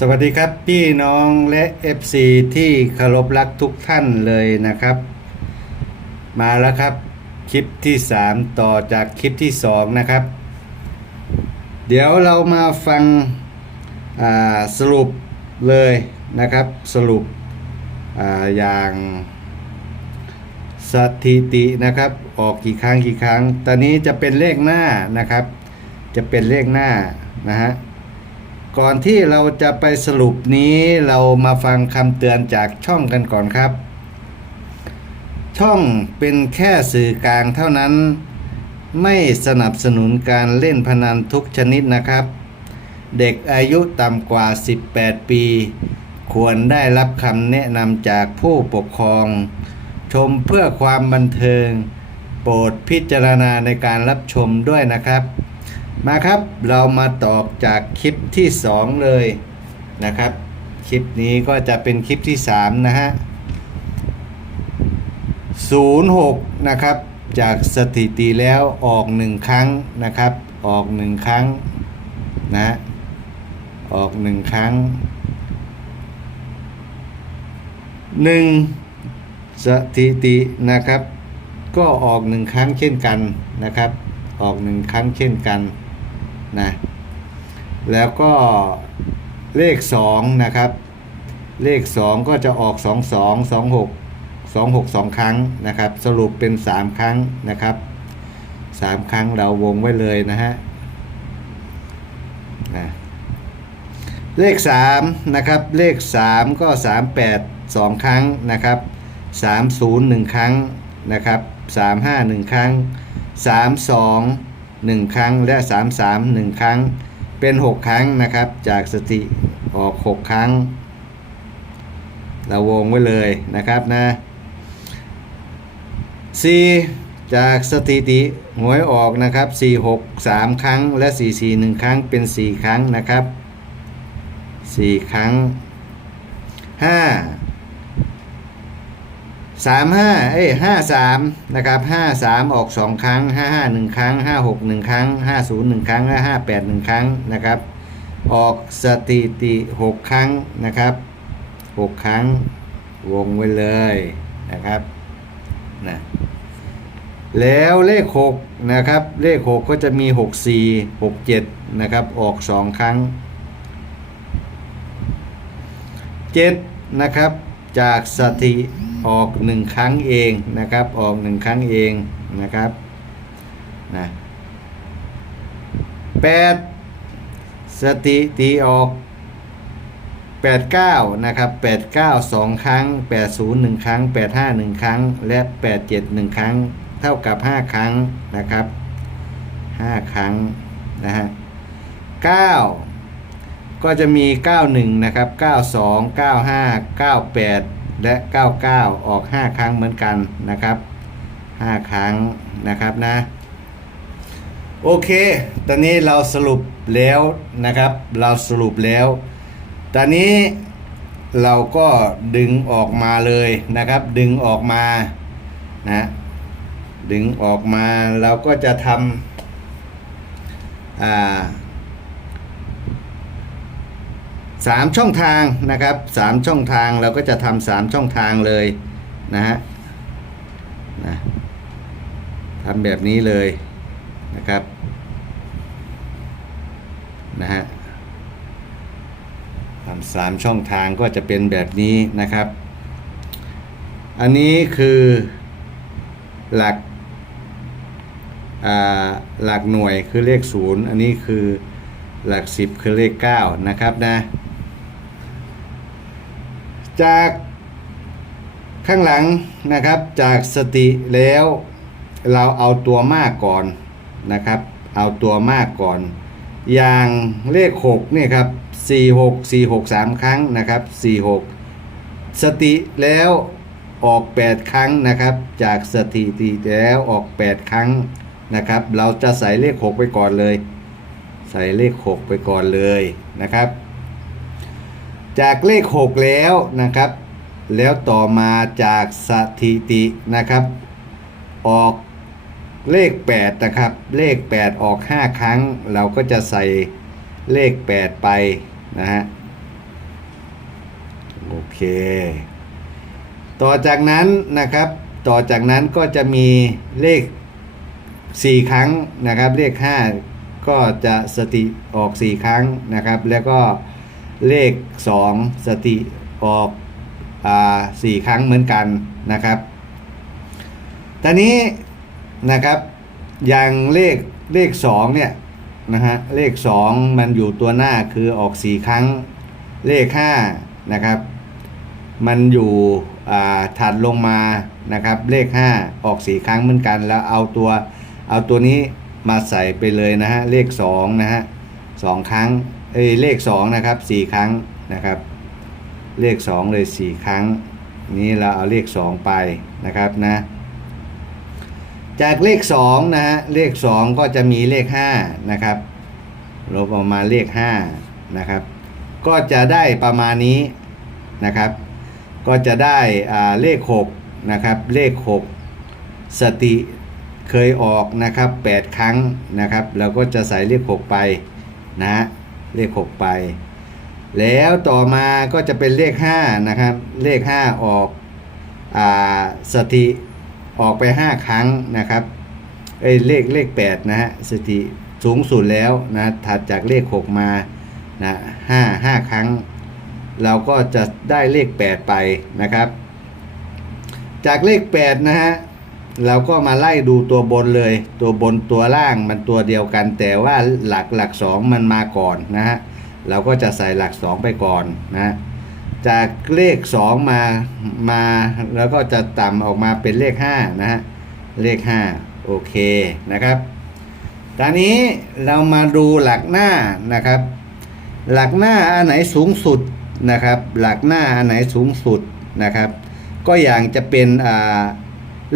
สวัสดีครับพี่น้องและ FC ที่เคารพรักทุกท่านเลยนะครับ มาแล้วครับ คลิปที่ 3 ต่อจากคลิปที่ 2 นะครับ เดี๋ยวเรามาฟังสรุปเลยนะครับ สรุปออย่างสถิตินะครับ ออกกี่ครั้งกี่ครั้ง ตอนนี้จะเป็นเลขหน้านะครับ จะเป็นเลขหน้านะฮะ ก่อนที่เราจะไปสรุปนี้เรามาฟังคำเตือนจากช่องกันก่อนครับ ช่องเป็นแค่สื่อกลางเท่านั้น ไม่สนับสนุนการเล่นพนันทุกชนิดนะครับ เด็กอายุต่ำกว่า 18 ปี ควรได้รับคำแนะนำจากผู้ปกครอง ชมเพื่อความบันเทิง โปรดพิจารณาในการรับชมด้วยนะครับ มาครับเรามาตอบจากคลิปที่ 2 เลยนะครับ คลิปนี้ก็จะเป็นคลิปที่ 3 นะฮะ 06 นะครับ จากสถิติแล้วออก 1 ครั้งนะครับ ออก 1 ครั้งนะฮะออก 1 ครั้ง 1 สถิตินะครับ ก็ออก 1 ครั้งเช่นกันนะครับ ออก 1 ครั้งเช่นกัน นะแล้วก็เลข2นะครับ เลข 2 ก็จะออก 2 2 2 6 2 6 2 ครั้งนะครับ สรุปเป็น 3 ครั้งนะครับ 3 ครั้งเราวงไว้เลยนะฮะนะเลข3นะครับ เลข 3 ก็ 3 8 2 ครั้งนะครับ3 0 1 ครั้งนะครับ 3 5 1 ครั้ง 3 2 1 ครั้งและ 3 3 1 ครั้ง เป็น 6 ครั้งนะครับ จากสติออก 6 ครั้ง เราวงไว้เลยนะครับนะ 4 จากสถิติหวยออกนะครับ 4 6 3 ครั้ง และ 4 4 1 ครั้งเป็น 4 ครั้งนะครับ 4 ครั้ง 5 สามห้าเอ้ห้าสามนะครับห้าสามออกสองครั้งห้าห้าหนึ่งครั้งห้าหกหนึ่งครั้งห้าศูนย์หนึ่งครั้งและห้าแปดหนึ่งครั้งนะครับ ออกสถิติหกครั้งนะครับหกครั้งวงไว้เลยนะครับนะแล้วเลขหกนะครับ เลขหกก็จะมีหกสี่หกเจ็ดนะครับ ออกสองครั้งเจ็ดนะครับจากสถิ ออกหนึ่งครั้งเองนะครับ ออกหนึ่งครั้งเองนะครับนะแปดสถิติออกแปดเก้านะครับแปดเก้าสองครั้งแปดศูนย์หนึ่งครั้งแปดห้าหนึ่งครั้ง และแปดเจ็ดหนึ่งครั้ง เท่ากับห้าครั้งนะครับห้าครั้งนะฮะเก้าก็จะมี 91 นะครับ 92 95 98 และ 99 ออก 5 ครั้งเหมือนกันนะครับ 5 ครั้งนะครับนะ โอเค ตอนนี้เราสรุปแล้วนะครับ เราสรุปแล้ว ตอนนี้เราก็ดึงออกมาเลยนะครับ ดึงออกมานะดึงออกมาเราก็จะทำอ่า สามช่องทางนะครับสามช่องทางเราก็จะทำสามช่องทางเลยนะฮะนะทำแบบนี้เลยนะครับนะฮะทำสามช่องทางก็จะเป็นแบบนี้นะครับ อันนี้คือหลักอ่าหลักหน่วยคือเลขศูนย์อันนี้คือหลักสิบคือเลขเก้านะครับนะ จากข้างหลังนะครับจากสติแล้ว เราเอาตัวมากก่อนนะครับ เอาตัวมากก่อน อย่างเลข6เนี่ยครับ4 6 4 6 3 ครั้งนะครับ 4 6 สติแล้วออก 8 ครั้งนะครับ จากสถิติแล้วออก 8 ครั้งนะครับ เราจะใส่เลข 6 ไปก่อนเลย ใส่เลข 6 ไปก่อนเลยนะครับ จากเลข 6 แล้วนะครับ แล้วต่อมาจากสถิตินะครับ ออกเลข 8 นะครับ เลข 8 ออก 5 ครั้ง เราก็จะใส่เลข 8 ไปนะฮะโอเค ต่อจากนั้นนะครับ ต่อจากนั้นก็จะมีเลข 4 ครั้งนะครับ เลข 5 ก็จะสติออก 4 ครั้งนะครับ แล้วก็ เลข 2 สติออกอ่ครั้งเหมือนกันนะครับ ตอนนี้นะครับอย่างเลขเลข 2 เนี่ยนะฮะเลข 2 มันอยู่ตัวหน้าคือออก 4 ครั้ง เลข5นะครับ มันอยู่อ่าถัดลงมานะครับเลข 5 ออก 4 ครั้งเหมือนกัน แล้วเอาตัวเอาตัวนี้มาใส่ไปเลยนะฮะเลข2นะฮะสองครั้ง เอ้ยเลข2นะครับ4ครั้งนะครับ เลข2เลย4ครั้ง นี้เราเอาเลข2ไปนะครับนะ จากเลข2นะฮะเลข2ก็จะมีเลข5นะครับลบออกมาเลข5นะครับ ก็จะได้ประมาณนี้นะครับ ก็จะได้อ่าเลข6นะครับเลข6สติเคยออกนะครับ 8 ครั้งนะครับ เราก็จะใส่เลข 6 ไปนะฮะ เลข 6 ไป แล้วต่อมาก็จะเป็นเลข 5 นะครับ เลข 5 ออกอ่าสติออกไป 5 ครั้งนะครับเอ้เลขเลข 8 นะฮะสติสูงสุดแล้วนะถัดจากเลข 6 มานะห้าห้าครั้ง เราก็จะได้เลข 8 ไปนะครับ จากเลข 8 นะฮะ เราก็มาไล่ดูตัวบนเลย ตัวบนตัวล่างมันตัวเดียวกัน แต่ว่าหลักหลักสองมันมาก่อนนะฮะเราก็จะใส่หลัก2ไปก่อนนะจากเลข2มามาแล้วก็จะต่ำออกมาเป็นเลข5นะฮะเลข5โอเคนะครับตอนนี้เรามาดูหลักหน้านะครับ หลักหน้าอันไหนสูงสุดนะครับ หลักหน้าอันไหนสูงสุดนะครับ ก็อย่างจะเป็นอ่า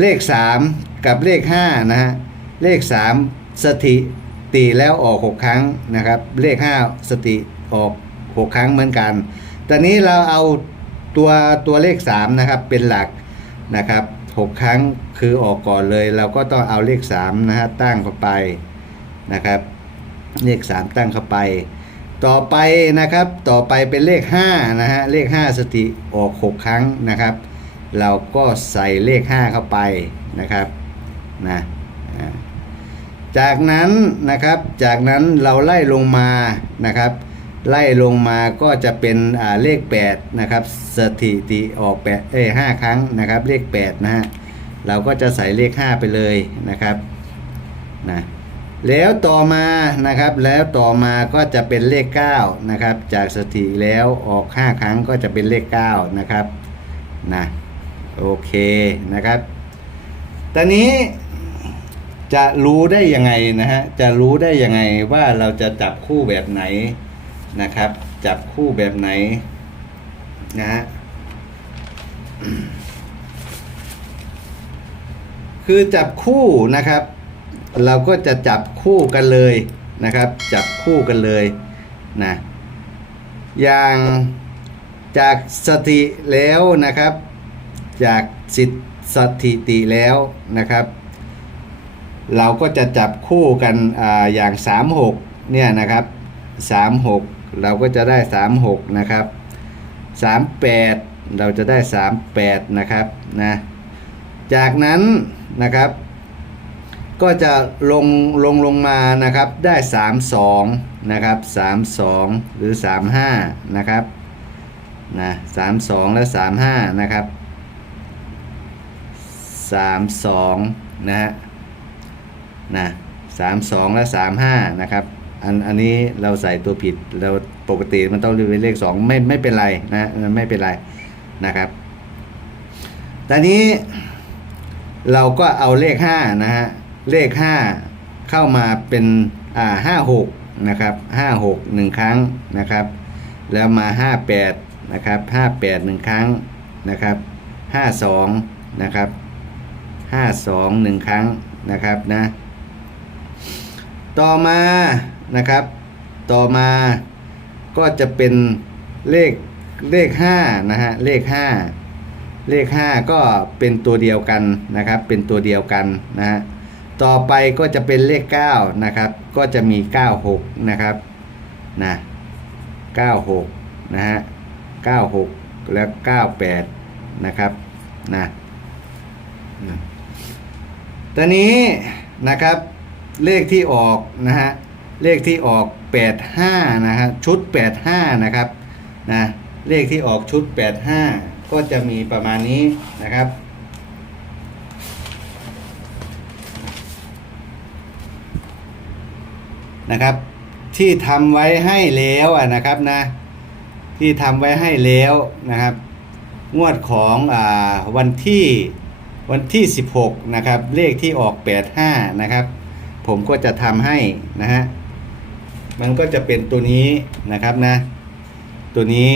เลข 3 กับเลข5นะฮะเลข 3สถิติแล้วออก 6 ครั้งนะครับ เลข 5 สติออก 6 ครั้งเหมือนกัน ตอนนี้เราเอาตัวตัวเลข 3 นะครับ เป็นหลักนะครับ 6 ครั้งคือออกก่อนเลย เราก็ต้องเอาเลข 3 นะฮะตั้งเข้าไปนะครับ เลข 3 ตั้งเข้าไป ต่อไปนะครับต่อไปเป็นเลข5นะฮะเลข 5 สติออก 6 ครั้งนะครับ เราก็ใส่เลข 5 เข้าไปนะครับนะจากนั้นนะครับจากนั้นเราไล่ลงมานะครับไล่ลงมาก็จะเป็นเลข8นะครับสถิติออก8เอ้ย5ครั้งนะครับเลข8นะฮะเราก็จะใส่เลข 5 ไปเลยนะครับนะแล้วต่อมานะครับแล้วต่อมาก็จะเป็นเลข9นะครับจากสถิติแล้วออก 5 ครั้งก็จะเป็นเลข9นะครับนะ โอเคนะครับ ตอนนี้จะรู้ได้ยังไงนะฮะ จะรู้ได้ยังไงว่าเราจะจับคู่แบบไหนนะครับ จับคู่แบบไหนนะฮะ คือจับคู่นะครับ เราก็จะจับคู่กันเลยนะครับ จับคู่กันเลยนะ อย่างจากสถิแล้วนะครับ จากสิทธิสถิติแล้วนะครับ เราก็จะจับคู่กันออย่าง 36เนี่ยนะครับ 36 เราก็จะได้ 36 นะครับ 38 เราจะได้ 38 นะครับนะจากนั้นนะครับก็จะลงลงลงมานะครับได้ 32 นะครับ 32 หรือ 35 นะครับนะ32 และ 35 นะครับ สามสองนะฮะนะสามสองและสามห้านะครับอันอันนี้เราใส่ตัวผิดเราปกติมันต้องเรียนเลขสองไม่ไม่เป็นไรนะไม่เป็นไรนะครับตอนนี้เราก็เอาเลขห้านะฮะเลขห้าเข้ามาเป็นอ่าห้าหกนะครับห้าหกหนึ่งครั้งนะครับ แล้วมาห้าแปดนะครับห้าแปดหนึ่งครั้งนะครับห้าสองนะครับ ห้าสองหนึ่งครั้งนะครับนะ ต่อมานะครับ ต่อมาก็จะเป็นเลขเลขห้านะฮะเลขห้าเลขห้าก็เป็นตัวเดียวกันนะครับ เป็นตัวเดียวกันนะฮะต่อไปก็จะเป็นเลขเก้านะครับ ก็จะมีเก้าหกนะครับนะเก้าหกนะฮะเก้าหกและเก้าแปดนะครับนะนะ ตอนนี้นะครับเลขที่ออกนะฮะเลขที่ออก 85นะฮะชุด 85 นะครับนะเลขที่ออกชุด 85 ก็จะมีประมาณนี้นะครับ นะครับ ที่ทำไว้ให้แล้วอะนะครับนะที่ทำไว้ให้แล้วนะครับ งวดของอ่าวันที่ วันที่ 16 นะครับ เลขที่ออก 85 นะครับ ผมก็จะทำให้นะฮะ มันก็จะเป็นตัวนี้นะครับนะ ตัวนี้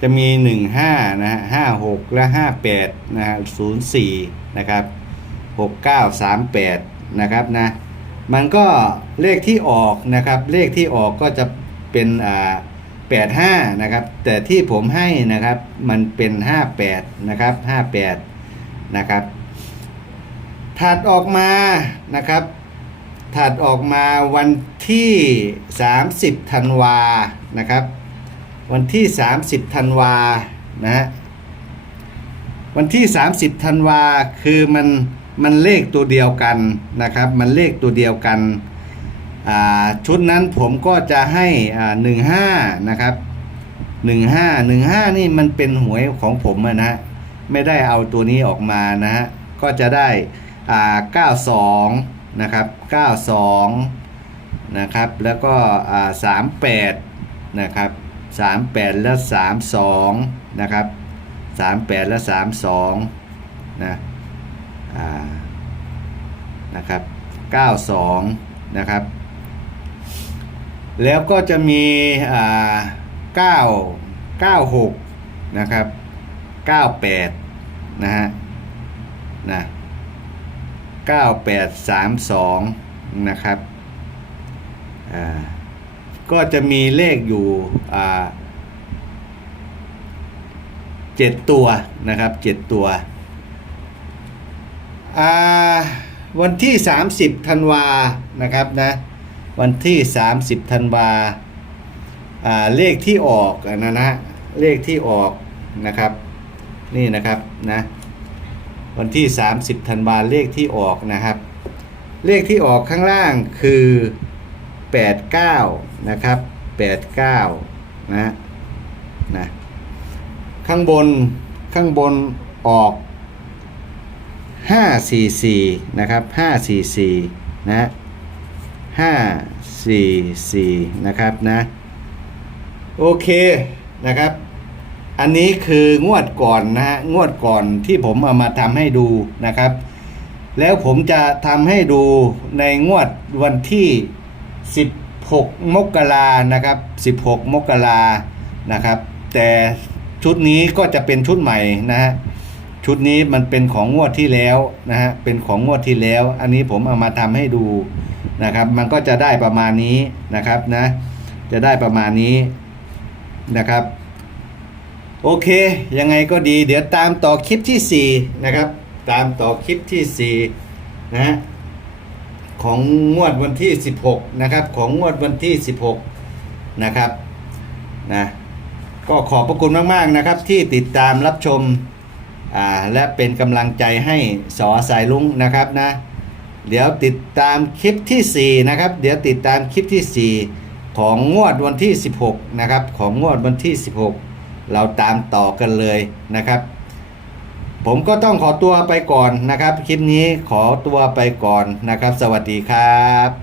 จะมี 15 นะฮะ 56 และ 58 นะฮะ 04 นะครับ 6938 นะครับนะ มันก็เลขที่ออกนะครับ เลขที่ออกก็จะเป็นอ่า85 นะครับ แต่ที่ผมให้นะครับ มันเป็น 58 นะครับ 58 นะครับ ถัดออกมานะครับถัดออกมาวันที่ 30ธันวานะครับ วันที่ 30ธันวานะฮะวันที่ 30ธันวาคือมันมันเลขตัวเดียวกันนะครับ มันเลขตัวเดียวกันอ่าชุดนั้นผมก็จะให้อ่า15นะครับ15 15นี่มันเป็นหวยของผมนะฮะไม่ได้เอาตัวนี้ออกมานะฮะก็จะได้ อ่า92 นะครับ 92 นะครับ แล้วก็อ่า38 นะครับ 38 และ32 นะครับ 38 และ 32 นะอ่านะครับ 92 นะครับ แล้วก็จะมีอ่า9 96 นะครับ 98 นะฮะ นะ 9832 นะครับก็จะมีเลขอยู่เจ็ดตัวนะครับเจ็ดตัววันที่ 30ธันวานะครับนะวันที่ 30ธันวาเลขที่ออกนะนะเลขที่ออกนะครับ นี่นะครับนะ วันที่ 30ธันวาเลขที่ออกนะครับ เลขที่ออกข้างล่างคือ 89 นะครับ 89 นะนะข้างบนข้างบนออก 544 นะครับ 544 นะ 544 นะครับนะ โอเคนะครับ อันนี้คืองวดก่อนนะฮะงวดก่อนที่ผมเอามาทำให้ดูนะครับ แล้วผมจะทำให้ดูในงวดวันที่ 16 มกรานะครับ 16 มกรานะครับ แต่ชุดนี้ก็จะเป็นชุดใหม่นะฮะชุดนี้มันเป็นของงวดที่แล้วนะฮะเป็นของงวดที่แล้ว อันนี้ผมเอามาทำให้ดูนะครับ มันก็จะได้ประมาณนี้นะครับนะ จะได้ประมาณนี้นะครับ โอเค ยังไงก็ดีเดี๋ยวตามต่อคลิปที่ 4 นะครับ ตามต่อคลิปที่ 4นะฮะของงวดวันที่ 16 นะครับ ของงวดวันที่ 16 นะครับนะก็ขอบพระคุณมาก ๆ นะครับ ที่ติดตามรับชมอ่าและเป็นกำลังใจให้สอสายลุงนะครับนะ เดี๋ยวติดตามคลิปที่ 4 นะครับ เดี๋ยวติดตามคลิปที่ 4 ของงวดวันที่ 16 นะครับ ของงวดวันที่ 16 เราตามต่อกันเลยนะครับ ผมก็ต้องขอตัวไปก่อนนะครับ คลิปนี้ขอตัวไปก่อนนะครับ สวัสดีครับ